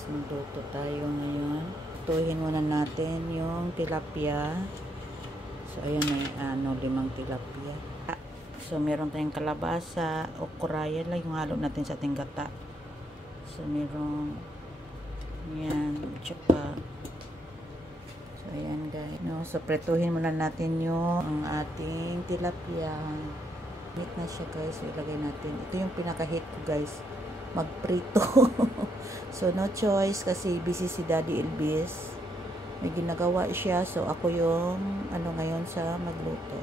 guys, magluto tayo ngayon. Tuhin muna natin yung tilapia. So ayan may 5 tilapia. So meron tayong kalabasa, okra, yan lang yung halo natin sa ating gata. So meron yan, tsaka so ayan guys. No, so pretuhin muna natin yung ang ating tilapia. Hit na siya guys. So ilagay natin. Ito yung pinaka-hit ko guys. Magprito. So no choice kasi busy si Daddy Elvis. May ginagawa siya. So ako yung ngayon sa magluto.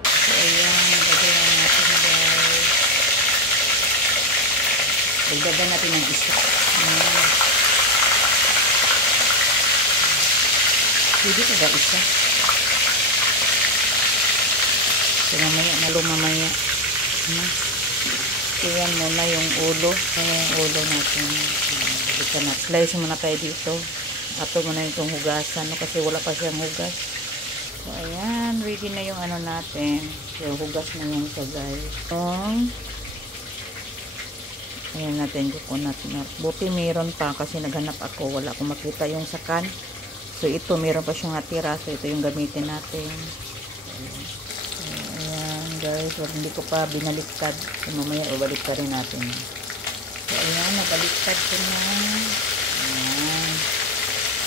So ayan, nagagawa natin guys. Dagdagan natin ng isa. Pwede ka ba isa? So mamaya mamaya. Iyan muna yung ulo. Yung ulo natin. Slice muna tayo dito. Ato muna itong hugasan. No? Kasi wala pa siyang hugas. So, ayan. Ready na yung natin. So, hugas na yung siya guys. So, ayan natin coconut na. Buti meron pa kasi naghanap ako. Wala akong makita yung sakan. So, ito meron pa siyang natira. So, ito yung gamitin natin. Guys, hindi ko pa binaliktad. So, mamaya ubaliktad rin natin. So, ayan, nabaliktad ko na. Ayan.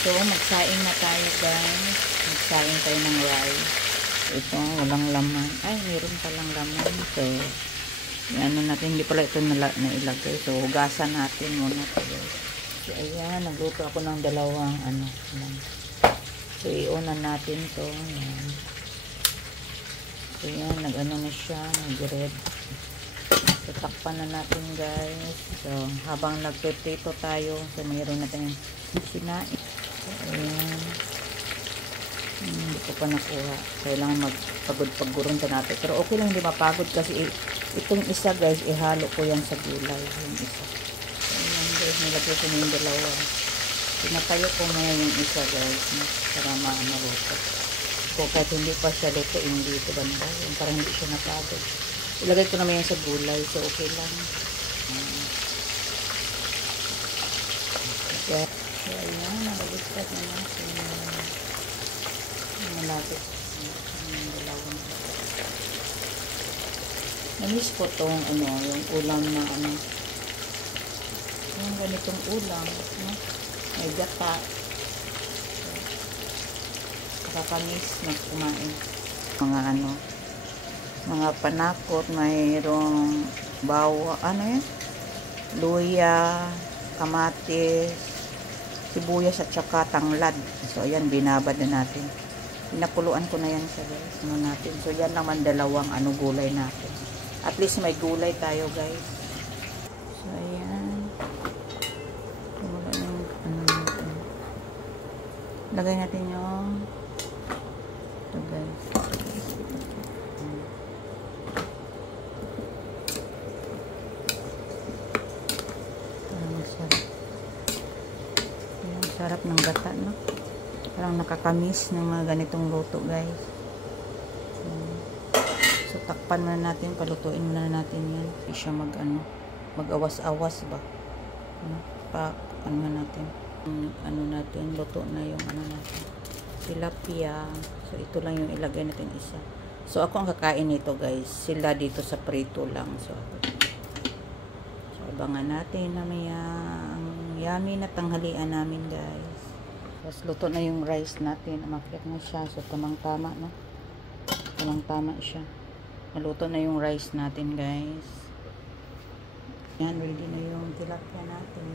So, magsaing na tayo guys. Magsaing tayo ng rice. Ito, walang laman. Ay, meron palang laman. So, ano natin, hindi pala ito nailagay. So, hugasan natin muna tayo. So, ayan, nagluto ako ng dalawang So, iunan natin to. Ayan. So yan, nag-ano na siya, nag-red. So takpan na natin guys. So habang nagprito tayo, so mayroon natin sinain. So ayan. Hindi ko pa nakuha. Kailangan magpagod-paguron pa natin. Pero okay lang, hindi mapagod kasi itong isa guys, ihalo ko yan sa gulay. Yung isa. So ayan guys, nilagay ko na yung dalawa. Pinatayo ko muna yung isa guys, para maluto. So, kahit hindi pa siya lutuin dito banda. Yung parang hindi siya napagod. Ilagay ko naman yan sa gulay. So, okay lang. So, ayan. Nabaliktad na natin. Malapit. Dalawang. Namiss ko tong yung ulam na yung ganitong ulam. No? May gata. Kakamis na kumain mga panakot, mayroong bawa, luya, kamatis, sibuyas at saka tanglad. So ayan, binabad na natin, pinakuluan ko na yan sa guys natin. So yan naman dalawang gulay natin, at least may gulay tayo guys. So ayan, lagay natin yung guys. Sarap ng gata, no? Parang nakakamiss ng mga ganitong luto guys. So takpan na natin, palutuin na natin yan. Hindi siya mag-awas-awas ba? Natin. Natin, luto na yung natin. Tilapia. So, ito lang yung ilagay natin isa. So, ako ang kakain nito guys. Sila dito sa prito lang. So, abangan natin mamaya ang yummy na tanghalian namin guys. Tapos, luto na yung rice natin. Umakyat na siya. So, tamang-tama, no? Tamang-tama siya. Naluto na yung rice natin guys. Yan, ready na yung tilapia natin.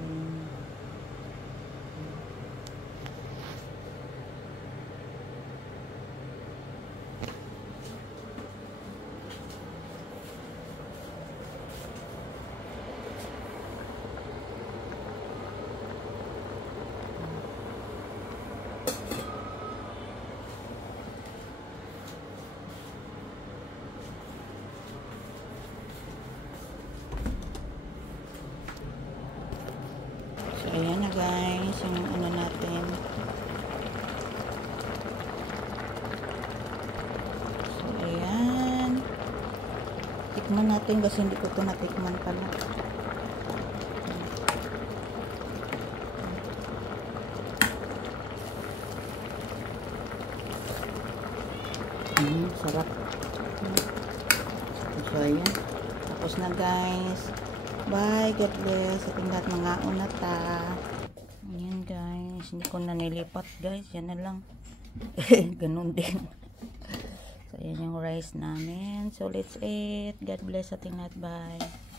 Ayan na guys, yung natin. So, ayan. Tikman natin kasi hindi ko ito natikman pala. Sarap. So, ayan. Tapos na guys. Bye. God bless. Ating lahat mga unata. Ayan guys. Hindi ko na nilipat guys. Yan na lang. Ganun din. So, ayan yung rice namin. So, let's eat. God bless ating lahat. Bye.